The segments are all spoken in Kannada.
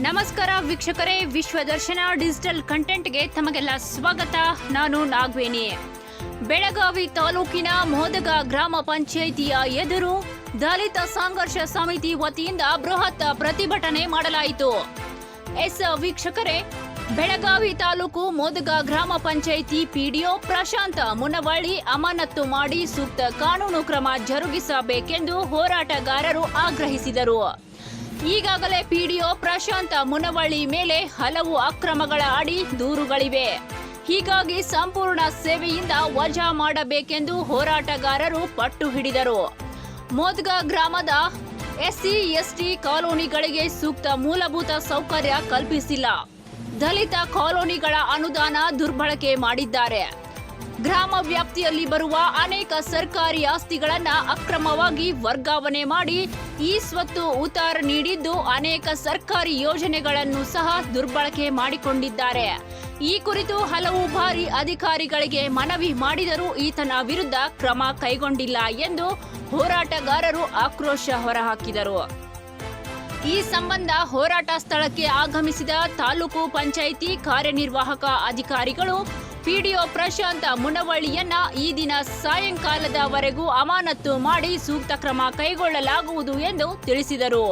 ನಮಸ್ಕಾರ ವೀಕ್ಷಕರೇ, ವಿಶ್ವದರ್ಶನ ಡಿಜಿಟಲ್ ಕಂಟೆಂಟ್ಗೆ ತಮಗೆಲ್ಲ ಸ್ವಾಗತ. ನಾನು ನಾಗವೇಣಿ. ಬೆಳಗಾವಿ ತಾಲೂಕಿನ ಮೋದಗ ಗ್ರಾಮ ಪಂಚಾಯಿತಿಯ ಎದುರು ದಲಿತ ಸಂಘರ್ಷ ಸಮಿತಿ ವತಿಯಿಂದ ಬೃಹತ್ ಪ್ರತಿಭಟನೆ ಮಾಡಲಾಯಿತು. ವೀಕ್ಷಕರೇ, ಬೆಳಗಾವಿ ತಾಲೂಕು ಮೋದಗ ಗ್ರಾಮ ಪಂಚಾಯಿತಿ ಪಿಡಿಒ ಪ್ರಶಾಂತ ಮುನವಳ್ಳಿ ಅಮಾನತು ಮಾಡಿ ಸೂಕ್ತ ಕಾನೂನು ಕ್ರಮ ಜರುಗಿಸಬೇಕೆಂದು ಹೋರಾಟಗಾರರು ಆಗ್ರಹಿಸಿದರು. ಈಗಾಗಲೇ ಪಿಡಿಒ ಪ್ರಶಾಂತ ಮುನವಳ್ಳಿ ಮೇಲೆ ಹಲವು ಅಕ್ರಮಗಳ ಅಡಿ ದೂರುಗಳಿವೆ. ಹೀಗಾಗಿ ಸಂಪೂರ್ಣ ಸೇವೆಯಿಂದ ವಜಾ ಮಾಡಬೇಕೆಂದು ಹೋರಾಟಗಾರರು ಪಟ್ಟು ಹಿಡಿದರು. ಮೋದಗ ಗ್ರಾಮದ ಎಸ್ಸಿ ಎಸ್ಟಿ ಕಾಲೋನಿಗಳಿಗೆ ಸೂಕ್ತ ಮೂಲಭೂತ ಸೌಕರ್ಯ ಕಲ್ಪಿಸಿಲ್ಲ. ದಲಿತ ಕಾಲೋನಿಗಳ ಅನುದಾನ ದುರ್ಬಳಕೆ ಮಾಡಿದ್ದಾರೆ. ಗ್ರಾಮ ವ್ಯಾಪ್ತಿಯಲ್ಲಿ ಬರುವ ಅನೇಕ ಸರ್ಕಾರಿ ಆಸ್ತಿಗಳನ್ನು ಅಕ್ರಮವಾಗಿ ವರ್ಗಾವಣೆ ಮಾಡಿ ಈ ಸ್ವತ್ತು ಉತ್ತಾರ ನೀಡಿದ್ದು ಅನೇಕ ಸರ್ಕಾರಿ ಯೋಜನೆಗಳನ್ನು ಸಹ ದುರ್ಬಳಕೆ ಮಾಡಿಕೊಂಡಿದ್ದಾರೆ. ಈ ಕುರಿತು ಹಲವು ಬಾರಿ ಅಧಿಕಾರಿಗಳಿಗೆ ಮನವಿ ಮಾಡಿದರೂ ಈತನ ವಿರುದ್ಧ ಕ್ರಮ ಕೈಗೊಂಡಿಲ್ಲ ಎಂದು ಹೋರಾಟಗಾರರು ಆಕ್ರೋಶ ಹೊರಹಾಕಿದರು. ಈ ಸಂಬಂಧ ಹೋರಾಟ ಸ್ಥಳಕ್ಕೆ ಆಗಮಿಸಿದ ತಾಲೂಕು ಪಂಚಾಯಿತಿ ಕಾರ್ಯನಿರ್ವಾಹಕ ಅಧಿಕಾರಿಗಳು ಪಿಡಿಒ ಪ್ರಶಾಂತ ಮುನವಳ್ಳಿಯನ್ನ ಈ ದಿನ ಸಾಯಂಕಾಲದವರೆಗೂ ಅಮಾನತು ಮಾಡಿ ಸೂಕ್ತ ಕ್ರಮ ಕೈಗೊಳ್ಳಲಾಗುವುದು ಎಂದು ತಿಳಿಸಿದರು.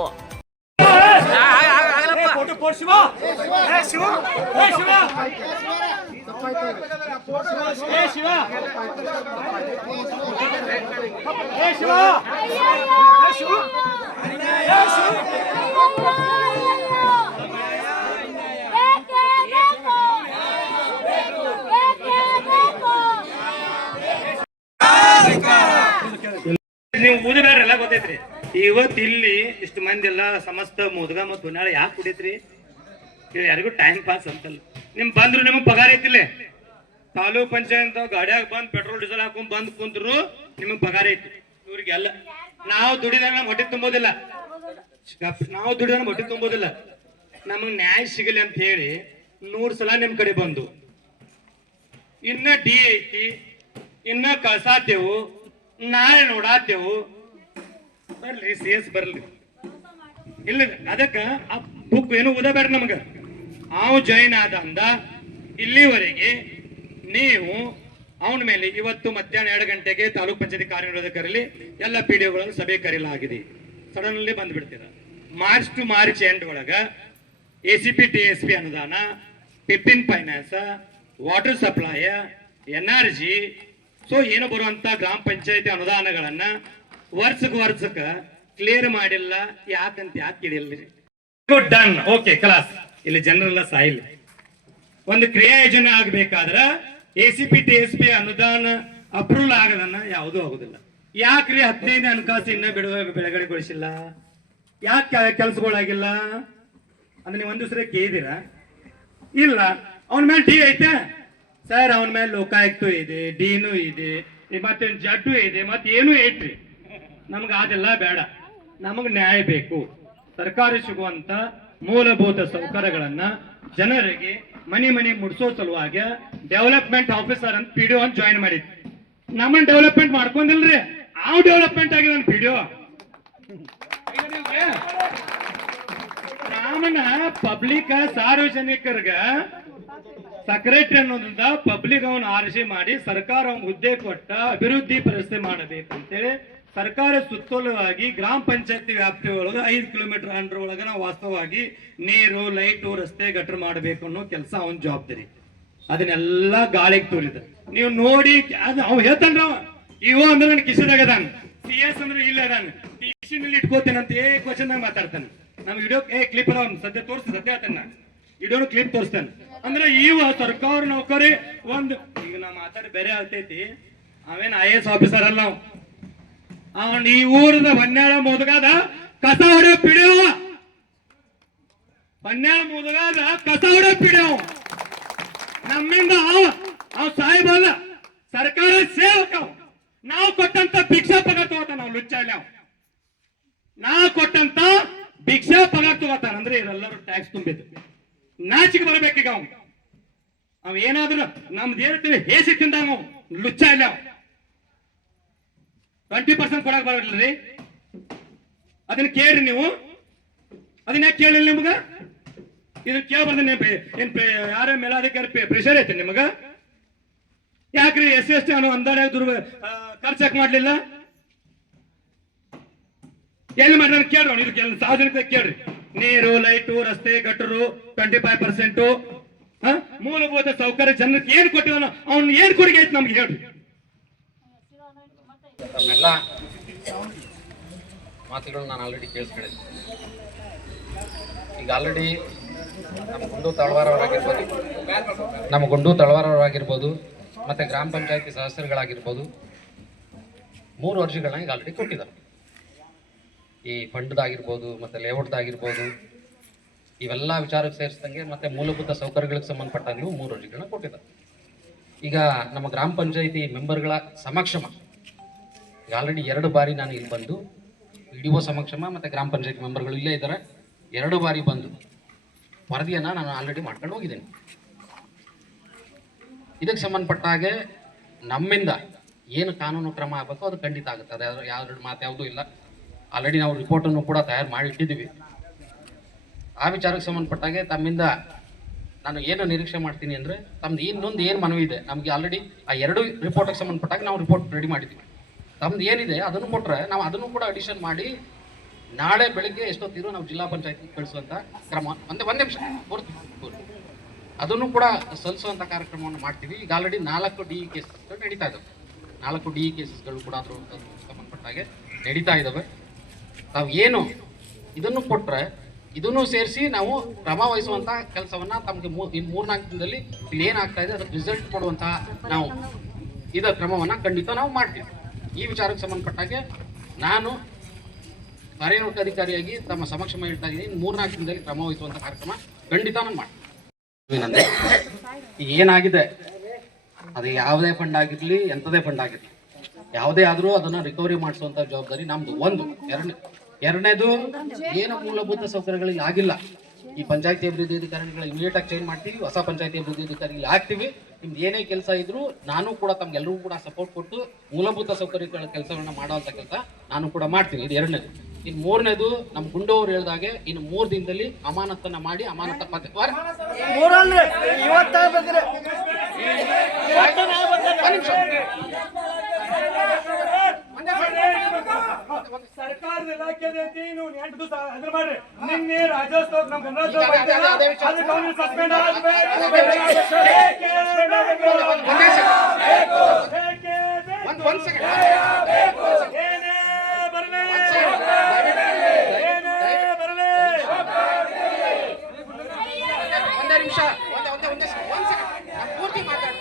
ನೀವು ಊದಿದಾರೆಲ್ಲ ಗೊತ್ತೈತ್ರಿ. ಇವತ್ತು ಇಲ್ಲಿ ಇಷ್ಟು ಮಂದಿ ಎಲ್ಲ ಸಮಸ್ತ ಮುದ್ಗ ಮತ್ತು ಹುನ್ನಾಳ ಯಾಕೆ ಕುಡಿತ್ರಿ? ಯಾರಿಗೂ ಟೈಮ್ ಪಾಸ್ ಅಂತಲ್ಲ. ನಿಮ್ ಬಂದ್ರು ನಿಮಗ್ ಪಗಾರ ಐತಿಲ್ಲ. ತಾಲೂಕ್ ಪಂಚಾಯತ್ ಗಾಡಿಯಾಗ ಬಂದ್ ಪೆಟ್ರೋಲ್ ಡೀಸೆಲ್ ಹಾಕೊಂಡ್ ಬಂದ್ ಕುಂತ್ರು ನಿಮಗ್ ಪಗಾರ ಐತಿ. ಇವ್ರಿಗೆಲ್ಲ ನಾವು ದುಡಿದಾಗ ನಮ್ ಹೊಟ್ಟೆ ತುಂಬೋದಿಲ್ಲ. ನಮಗ್ ನ್ಯಾಯ ಸಿಗಲಿ ಅಂತ ಹೇಳಿ 100 ಸಲ ನಿಮ್ ಕಡೆ ಬಂದು ಇನ್ನ ಡಿ ಐತಿ, ಇನ್ನ ಕಳ್ಸಾತೇವು, ನಾಳೆ ನೋಡಾತೇವು, ಬರ್ಲಿ CS ಬರ್ಲಿ ಇಲ್ಲ. ಅದಕ್ಕ ಆ ಬುಕ್ ಏನು ಓದಬೇಡ. ನಮಗ ಅವ್ ಜಾಯಿನ್ ಆದ ಅಂದ ಇಲ್ಲಿವರೆಗೆ ನೀವು ಅವನ ಮೇಲೆ ಇವತ್ತು ಮಧ್ಯಾಹ್ನ 2 ಗಂಟೆಗೆ ತಾಲೂಕ್ ಪಂಚಾಯತಿ ಕಾರ್ಯನಿರ್ವಾಹಕರಲ್ಲಿ ಎಲ್ಲ ಪಿಡಿಒಗಳನ್ನು ಸಭೆ ಕರೆಯಲಾಗಿದೆ. ಸಡನ್ಲಿ ಬಂದ್ಬಿಡ್ತೀರ. ಮಾರ್ಚ್ ಟು ಮಾರ್ಚ್ ಎಂಡ್ ಒಳಗ ACP TSP ಅನುದಾನ, ಪಿಪಿನ್ finance, water supply, NRG so ಏನು ಬರುವಂತ ಗ್ರಾಮ ಪಂಚಾಯತಿ ಅನುದಾನಗಳನ್ನ ವರ್ಷಕ್ಕ ಕ್ಲಿಯರ್ ಮಾಡಿಲ್ಲ. ಯಾಕಂತ ಯಾಕೆ ತಿಳಿಯಲ್ರಿ? Good done, okay class. ಇಲ್ಲಿ ಜನರೆಲ್ಲ ಸಾಯಿಲ್. ಒಂದು ಕ್ರಿಯಾ ಯೋಜನೆ ಆಗ್ಬೇಕಾದ್ರ ACP TSP ಅನುದಾನ ಅಪ್ರೂವಲ್ ಆಗದನ್ನ ಯಾವುದೂ ಆಗುದಿಲ್ಲ. ಯಾಕ್ರಿ 15 ಹಣಕಾಸು ಇನ್ನ ಬಿಡುಗಡೆಗೊಳಿಸಿಲ್ಲ? ಯಾಕೆ ಕೆಲಸಗಳಾಗಿಲ್ಲ ಅಂದ್ರೆ ನೀವು ಒಂದ್ ದಿವಸ ಕೇಳಿದಿರಾ? ಇಲ್ಲ. ಅವನ ಮೇಲೆ ಡಿ ಐತೆ ಸರ್, ಅವನ ಮೇಲೆ ಲೋಕಾಯುಕ್ತ ಇದೆ, ಡಿನೂ ಇದೆ, ಮತ್ತೆ ಜಡ್ಡು ಇದೆ, ಮತ್ತೆ ಏನೂ ಐತ್ರಿ. ನಮ್ಗೆ ಅದೆಲ್ಲ ಬೇಡ. ನಮಗ್ ನ್ಯಾಯ ಬೇಕು. ಸರ್ಕಾರ ಸಿಗುವಂತ ಮೂಲಭೂತ ಸೌಕರ್ಯಗಳನ್ನ ಜನರಿಗೆ ಮನೆ ಮುಡ್ಸೋ ಸಲುವಾಗಿ ಡೆವಲಪ್ಮೆಂಟ್ ಆಫೀಸರ್ ಅಂತ ಪಿಡಿಒ ಅಂತ ಜಾಯಿನ್ ಮಾಡಿದ್ವಿ. ನಮ್ಮನ್ನ ಡೆವಲಪ್ಮೆಂಟ್ ಮಾಡ್ಕೊಂಡಿಲ್ರಿ, ಅವ್ ಡೆವಲಪ್ಮೆಂಟ್ ಆಗಿದೆ ನನ್ನ ಪಿಡಿಒ. ನಮ್ಮನ್ನ ಪಬ್ಲಿಕ್ ಸಾರ್ವಜನಿಕರಿಗೆ ಸೆಕ್ರೆಟರಿ ಅನ್ನೋದ್ರಿಂದ ಪಬ್ಲಿಕ್ ಅವನ್ ಆರಿಸಿ ಮಾಡಿ ಸರ್ಕಾರ ಅವನ್ ಹುದ್ದೆ ಕೊಟ್ಟ ಅಭಿವೃದ್ಧಿ ಪರಿಸ್ಥಿತಿ ಮಾಡಬೇಕಂತೇಳಿ ಸರ್ಕಾರ ಸುತ್ತೋಲವಾಗಿ ಗ್ರಾಮ ಪಂಚಾಯತಿ ವ್ಯಾಪ್ತಿ ಒಳಗೆ 5 ಕಿಲೋಮೀಟರ್ ಅಂಡರ್ ಒಳಗೆ ನಾವು ವಾಸ್ತವವಾಗಿ ನೀರು, ಲೈಟು, ರಸ್ತೆ, ಗಟರ್ ಮಾಡಬೇಕು ಅನ್ನೋ ಕೆಲಸ ಅವನ್ ಜವಾಬ್ದಾರಿ. ಅದನ್ನೆಲ್ಲ ಗಾಳಿಗೆ ತೋರಿದ. ನೀವು ನೋಡಿ ಅವ್ ಹೇಳ್ತಾನ ಇವ ಅಂದ್ರೆ ನನ್ ಕಿಶದಾಗದಾನ, CS ಅಂದ್ರೆ ಇಲ್ಲ ಅದಾನ, ಟಿಷನಲ್ಲಿ ಇಟ್ಕೋತೇನಂತ ಕ್ವಶನ್ ಮಾತಾಡ್ತಾನೆ. ನಮ್ ವಿಡಿಯೋ ಕ್ಲಿಪ್ ಸದ್ಯ ತೋರಿಸ್ತಾನೆ, ಸದ್ಯ ಹೇಳ್ತಾನೆ, ವಿಡಿಯೋನು ಕ್ಲಿಪ್ ತೋರಿಸ್ತಾನೆ. ಅಂದ್ರೆ ಇವ ಸರ್ಕಾರ ನೌಕರಿ ಒಂದು ಈಗ ನಾ ಮಾತಾಡಿ ಬೇರೆ ಆಗ್ತೈತಿ. ಅವೇನ್ IAS ಆಫೀಸರ್ ಅಲ್ಲ. ಅವನ್ ಈ ಊರದ ಹೊನ್ನಾಳ ಮುದಗಾದ ಕಸ ಹೊಡೆಯೋ ಪಿಡಿಯೋ, ಹೊನ್ನಾಳ ಮುದಗಾದ ಕಸ ಹೊಡೆಯೋ ಪಿಡಿಯೋ. ನಮ್ಮಿಂದ ಅವ್ ಸಾಹೇಬಲ್ಲ, ಸರ್ಕಾರ ಸೇವಕ. ನಾವು ಕೊಟ್ಟಂತ ಭಿಕ್ಷಾ ಪಗಾರ ತಗೋತಾನ. ನಾವು ಲುಚ್ಚಾಲ ನಾವು ಕೊಟ್ಟಂತ ಭಿಕ್ಷಾ ಪಗಾರ ತಗೋತಾನ. ಅಂದ್ರೆ ಇವರೆಲ್ಲರೂ ಟ್ಯಾಕ್ಸ್ ತುಂಬಿದ್ರು. ನಾಚಿಗೆ ಬರ್ಬೇಕೀಗ ಅವ್ ಏನಾದ್ರು ನಮ್ದು ಹೇಳ್ತೀವಿ ಹೇಸಿ ತಿಂದ ಲುಚ್ಚ ಇಲ್ಲ. 20% ಕೊಡಕ್ ಬರಲ್ರಿ. ಅದನ್ನ ಕೇಳ್ರಿ ನೀವು. ಅದನ್ನ ಯಾಕೆ ಕೇಳಿಲ್ಲ ನಿಮ್ಗ? ಇದು ಕೇಳ್ಬಂದ ಯಾರ ಮೇಲಾಧಿಕಾರಿ ಪ್ರೆಷರ್ ಐತೆ ನಿಮಗ? ಯಾಕ್ರಿ SC ಅನ್ನೋ ಅಂದಾಡ ಖರ್ಚಾಕ್ ಮಾಡ್ಲಿಲ್ಲ? ಎಲ್ಲಿ ಮಾಡ್ರಿ ಕೇಳ್ರಿ, ಇದು ಸಾರ್ವಜನಿಕ ಕೇಳ್ರಿ. ನೀರು, ಲೈಟು, ರಸ್ತೆ, ಗಟ್ಟರು 25%, ಮೂಲಭೂತ ಸೌಕರ್ಯ ಜನರಿಗೆ ಏನ್ ಕೊಟ್ಟಿದಾನ, ಅವ್ನ ಏನ್ ಕೊಡುಗೆ ಐತಿ ನಮ್ಗೆ ಹೇಳ್ರಿ. ತಮ್ಮೆಲ್ಲ ಮಾತುಗಳು ನಾನು ಆಲ್ರೆಡಿ ಕೇಳಿಸ್ಕೊಂಡಿದ್ದೆ. ಈಗ ಆಲ್ರೆಡಿ ನಮ್ಮ ಗುಂಡು ತಳವಾರವರಾಗಿರ್ಬೋದು ಮತ್ತು ಗ್ರಾಮ ಪಂಚಾಯತಿ ಸದಸ್ಯರುಗಳಾಗಿರ್ಬೋದು 3 ಅರ್ಜಿಗಳನ್ನ ಈಗ ಆಲ್ರೆಡಿ ಕೊಟ್ಟಿದ್ದಾರೆ. ಈ ಫಂಡ್ದಾಗಿರ್ಬೋದು ಮತ್ತು ಲೇಔಟ್ದಾಗಿರ್ಬೋದು ಇವೆಲ್ಲ ವಿಚಾರಕ್ಕೆ ಸೇರಿಸಿದಂಗೆ ಮತ್ತು ಮೂಲಭೂತ ಸೌಕರ್ಯಗಳಿಗೆ ಸಂಬಂಧಪಟ್ಟಂಗೂ 3 ಅರ್ಜಿಗಳನ್ನ ಕೊಟ್ಟಿದ್ದಾರೆ. ಈಗ ನಮ್ಮ ಗ್ರಾಮ ಪಂಚಾಯತಿ ಮೆಂಬರ್ಗಳ ಸಮಕ್ಷಮ ಈಗ ಆಲ್ರೆಡಿ 2 ಬಾರಿ ನಾನು ಇಲ್ಲಿ ಬಂದು PDO ಸಮಕ್ಷಮ ಮತ್ತು ಗ್ರಾಮ ಪಂಚಾಯತಿ ಮೆಂಬರ್ಗಳು ಇಲ್ಲೇ ಇದ್ದಾರೆ. 2 ಬಾರಿ ಬಂದು ವರದಿಯನ್ನು ನಾನು ಆಲ್ರೆಡಿ ಮಾಡ್ಕೊಂಡು ಹೋಗಿದ್ದೇನೆ. ಇದಕ್ಕೆ ಸಂಬಂಧಪಟ್ಟ ಹಾಗೆ ನಮ್ಮಿಂದ ಏನು ಕಾನೂನು ಕ್ರಮ ಆಗಬೇಕು ಅದು ಖಂಡಿತ ಆಗುತ್ತೆ. ಅದು ಯಾವುದೂ ಇಲ್ಲ. ಆಲ್ರೆಡಿ ನಾವು ರಿಪೋರ್ಟನ್ನು ಕೂಡ ತಯಾರು ಮಾಡಿಟ್ಟಿದ್ದೀವಿ. ಆ ವಿಚಾರಕ್ಕೆ ಸಂಬಂಧಪಟ್ಟಾಗೆ ತಮ್ಮಿಂದ ನಾನು ಏನು ನಿರೀಕ್ಷೆ ಮಾಡ್ತೀನಿ ಅಂದರೆ, ತಮ್ಮದು ಇನ್ನೊಂದು ಏನು ಮನವಿ ಇದೆ ನಮಗೆ ಆಲ್ರೆಡಿ ಆ 2 ರಿಪೋರ್ಟಿಗೆ ಸಂಬಂಧಪಟ್ಟಾಗ ನಾವು ರಿಪೋರ್ಟ್ ರೆಡಿ ಮಾಡಿದ್ದೀವಿ. ತಮ್ಮದು ಏನಿದೆ ಅದನ್ನು ಕೊಟ್ಟರೆ ನಾವು ಅದನ್ನು ಕೂಡ ಅಡಿಷನ್ ಮಾಡಿ ನಾಳೆ ಬೆಳಿಗ್ಗೆ ಎಷ್ಟೊತ್ತಿರೋ ನಾವು ಜಿಲ್ಲಾ ಪಂಚಾಯತ್ ಕಳಿಸುವಂಥ ಕ್ರಮ ಒಂದು ನಿಮಿಷ ಅದನ್ನು ಕೂಡ ಸಲ್ಲಿಸುವಂಥ ಕಾರ್ಯಕ್ರಮವನ್ನು ಮಾಡ್ತೀವಿ. ಈಗ ಆಲ್ರೆಡಿ 4 DE ಕೇಸಸ್ಗಳು ನಡೀತಾ ಇದ್ದಾವೆ. 4 DE ಕೇಸಸ್ಗಳು ಕೂಡ ಅದ್ರ ಸಂಬಂಧಪಟ್ಟಾಗೆ ನಡೀತಾ ಇದ್ದಾವೆ. ನಾವು ಏನು ಇದನ್ನು ಕೊಟ್ಟರೆ ಇದನ್ನು ಸೇರಿಸಿ ನಾವು ಕ್ರಮ ವಹಿಸುವಂಥ ಕೆಲಸವನ್ನು ತಮಗೆ ಇನ್ನು 3-4 ದಿನದಲ್ಲಿ ಇಲ್ಲಿ ಏನಾಗ್ತಾ ಇದೆ ಅದಕ್ಕೆ ರಿಸಲ್ಟ್ ಕೊಡುವಂತಹ ನಾವು ಇದರ ಕ್ರಮವನ್ನು ಖಂಡಿತ ನಾವು ಮಾಡ್ತೀವಿ. ಈ ವಿಚಾರಕ್ಕೆ ಸಂಬಂಧಪಟ್ಟಾಗೆ ನಾನು ಕಾರ್ಯನಿರ್ವಾಹಕ ಅಧಿಕಾರಿಯಾಗಿ ತಮ್ಮ ಸಮಕ್ಷಮ ಹೇಳ್ತಾ ಇದ್ದೀನಿ. 3-4 ದಿನದಲ್ಲಿ ಕ್ರಮ ವಹಿಸುವಂಥ ಕಾರ್ಯಕ್ರಮ ಖಂಡಿತ ನಾನು ಮಾಡ್ತೀನಿ. ಈಗ ಏನಾಗಿದೆ ಅದು ಯಾವುದೇ ಫಂಡ್ ಆಗಿರಲಿ ಎಂಥದೇ ಫಂಡ್ ಆಗಿರಲಿ ಯಾವುದೇ ಆದರೂ ಅದನ್ನು ರಿಕವರಿ ಮಾಡಿಸುವಂಥ ಜವಾಬ್ದಾರಿ ನಮ್ಮದು. ಒಂದು ಎರಡನೇದು ಏನು ಮೂಲಭೂತ ಸೌಕರ್ಯಗಳಿಗೆ ಆಗಿಲ್ಲ ಈ ಪಂಚಾಯತಿ ಅಭಿವೃದ್ಧಿ ಅಧಿಕಾರಿಗಳು ಇಮಿಡಿಯೇಟಾಗಿ ಚೇಂಜ್ ಮಾಡ್ತೀವಿ. ಹೊಸ ಪಂಚಾಯತಿ ಅಭಿವೃದ್ಧಿ ಅಧಿಕಾರಿಗಳು ಆಗ್ತೀವಿ. ನಿಮ್ದು ಏನೇ ಕೆಲಸ ಇದ್ರೂ ನಾನು ಕೂಡ ತಮ್ಗೆಲ್ಲರೂ ಕೂಡ ಸಪೋರ್ಟ್ ಕೊಟ್ಟು ಮೂಲಭೂತ ಸೌಕರ್ಯಗಳ ಕೆಲಸಗಳನ್ನ ಮಾಡುವಂಥ ಕೆಲಸ ನಾನು ಕೂಡ ಮಾಡ್ತೀನಿ. ಇದು 2ನೇದು. ಇನ್ನು 3ನೇದು ನಮ್ಮ ಗುಂಡವರು ಹೇಳ್ದಾಗೆ ಇನ್ನು 3 ದಿನದಲ್ಲಿ ಅಮಾನತನ್ನ ಮಾಡಿ ಅಮಾನತ ಸರ್ಕಾರದ ಇಲಾಖೆ ಮಾಡ್ರಿ. ನಿನ್ನೆ ರಾಜ್ಯೋತ್ಸವ ನಮ್ಮ ಗಣರಾಜ್ಯೋತ್ಸವ ಸಸ್ಪೆಂಡ್ ಪೂರ್ತಿ ಮಾತಾಡ್ತೀನಿ.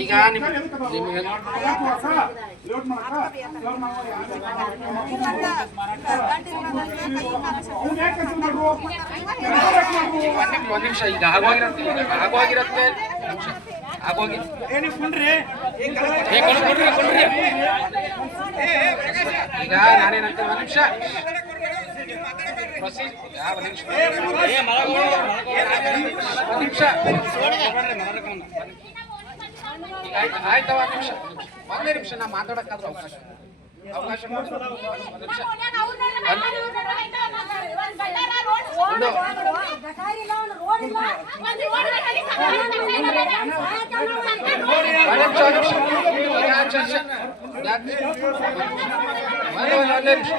ಈಗ ಒಂದ್ ನಿಮಿಷ ಈಗ ಆಗೋಗಿರತ್ತೆ ಈಗ ನಾನೇನಂತ ಒಂದ್ ನಿಮಿಷ ಆಯ್ತವ ಒಂದೇ ನಿಮಿಷ ನಾ ಮಾತಾಡಕ್ಕಾದ್ರೂ ಅವಕಾಶ ಒಂದೇ ನಿಮಿಷ